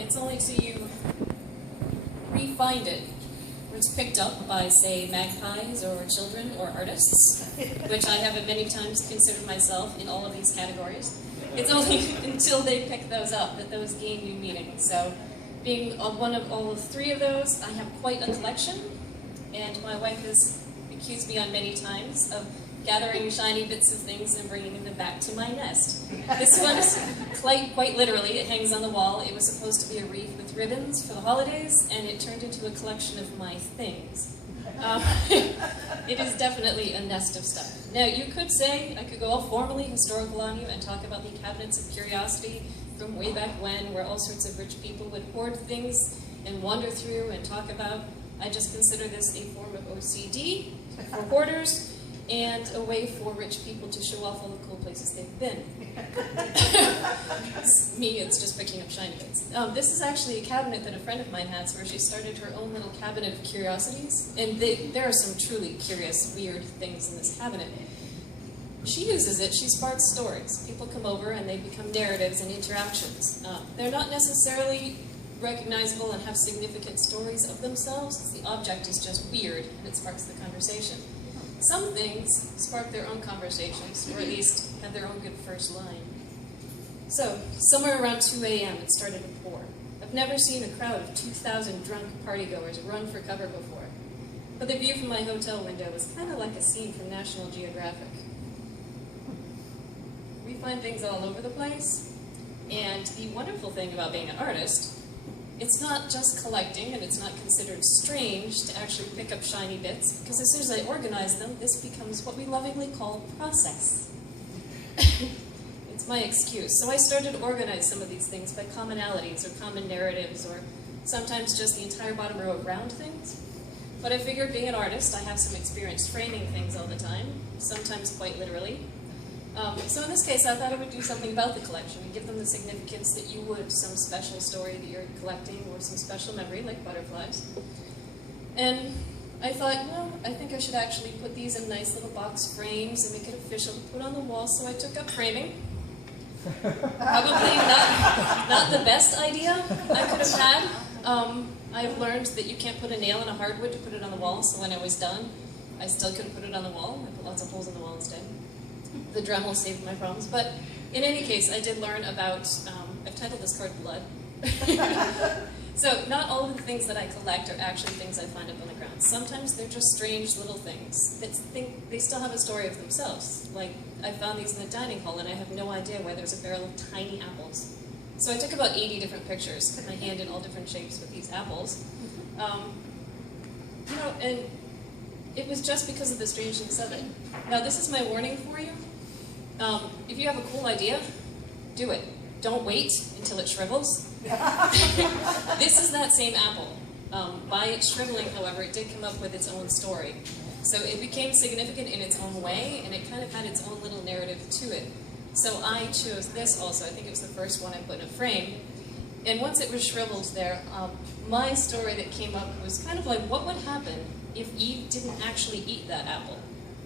It's only till you re-find it, or it's picked up by, say, magpies or children or artists, which I have many times considered myself in all of these categories. It's only until they pick those up that those gain new meaning. So, being one of all three of those, I have quite a collection, and my wife has accused me on many times of gathering shiny bits of things and bringing them back to my nest. This one's quite literally, it hangs on the wall. It was supposed to be a wreath with ribbons for the holidays, and it turned into a collection of my things. It is definitely a nest of stuff. Now, you could say, I could go all formally historical on you and talk about the cabinets of curiosity from way back when, where all sorts of rich people would hoard things and wander through and talk about. I just consider this a form of OCD for hoarders and a way for rich people to show off all the cool places they've been. Me, it's just picking up shiny bits. This is actually a cabinet that a friend of mine has where she started her own little cabinet of curiosities. And there are some truly curious, weird things in this cabinet. She uses it, she sparks stories. People come over and they become narratives and interactions. They're not necessarily recognizable and have significant stories of themselves. The object is just weird and it sparks the conversation. Some things spark their own conversations, or at least have their own good first line. So, somewhere around 2 a.m. it started to pour. I've never seen a crowd of 2,000 drunk partygoers run for cover before. But the view from my hotel window was kind of like a scene from National Geographic. We find things all over the place, and the wonderful thing about being an artist, it's not just collecting, and it's not considered strange to actually pick up shiny bits, because as soon as I organize them, this becomes what we lovingly call process. It's my excuse. So I started to organize some of these things by commonalities, or common narratives, or sometimes just the entire bottom row of round things. But I figured being an artist, I have some experience framing things all the time, sometimes quite literally. So in this case, I thought I would do something about the collection and give them the significance that you would some special story that you're collecting or some special memory, like butterflies. And I thought, well, I think I should actually put these in nice little box frames and make it official to put on the wall, so I took up framing. Probably not the best idea I could have had. I've learned that you can't put a nail in a hardwood to put it on the wall, so when I was done, I still couldn't put it on the wall. I put lots of holes in the wall instead. The Dremel saved my problems, but in any case, I did learn about, I've titled this card Blood. So not all of the things that I collect are actually things I find up on the ground. Sometimes they're just strange little things that they still have a story of themselves. Like, I found these in the dining hall, and I have no idea why there's a barrel of tiny apples. So I took about 80 different pictures, put my hand in all different shapes with these apples. You know, and it was just because of the strangeness of it. Now, this is my warning for you. If you have a cool idea, do it. Don't wait until it shrivels. This is that same apple. By its shriveling, however, it did come up with its own story. So it became significant in its own way, and it kind of had its own little narrative to it. So I chose this also. I think it was the first one I put in a frame. And once it was shriveled there, my story that came up was kind of like, what would happen if Eve didn't actually eat that apple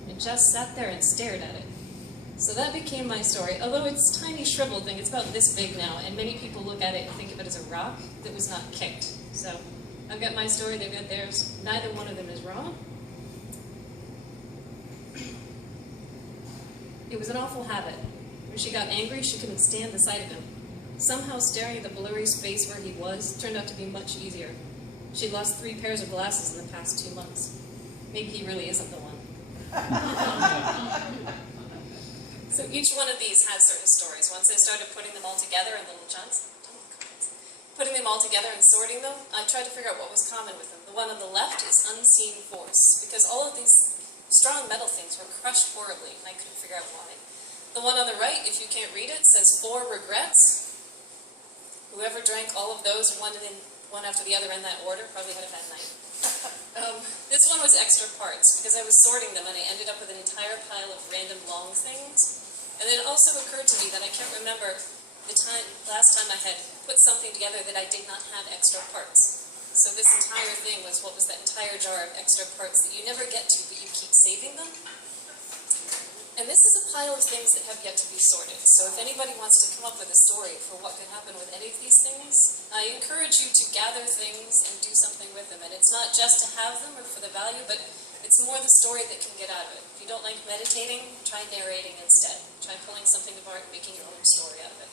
and just sat there and stared at it? So that became my story. Although it's a tiny shriveled thing, it's about this big now, and many people look at it and think of it as a rock that was not kicked. So I've got my story, they've got theirs. Neither one of them is wrong. It was an awful habit. When she got angry, she couldn't stand the sight of him. Somehow staring at the blurry space where he was turned out to be much easier. She'd lost 3 pairs of glasses in the past 2 months. Maybe he really isn't the one. So each one of these has certain stories. Once I started putting them all together in little chunks, putting them all together and sorting them, I tried to figure out what was common with them. The one on the left is unseen force, because all of these strong metal things were crushed horribly, and I couldn't figure out why. The one on the right, if you can't read it, says 4 regrets. Whoever drank all of those one after the other in that order probably had a bad night. This one was extra parts, because I was sorting them and I ended up with an entire pile of random long things. And then it also occurred to me that I can't remember the last time I had put something together that I did not have extra parts. So this entire thing was what was that entire jar of extra parts that you never get to, but you keep saving them. And this is a pile of things that have yet to be sorted. So if anybody wants to come up with a story for what could happen with any of these things, I encourage you to gather things and do something with them. And it's not just to have them or for the value, but it's more the story that can get out of it. If you don't like meditating, try narrating instead. Try pulling something apart and making your own story out of it.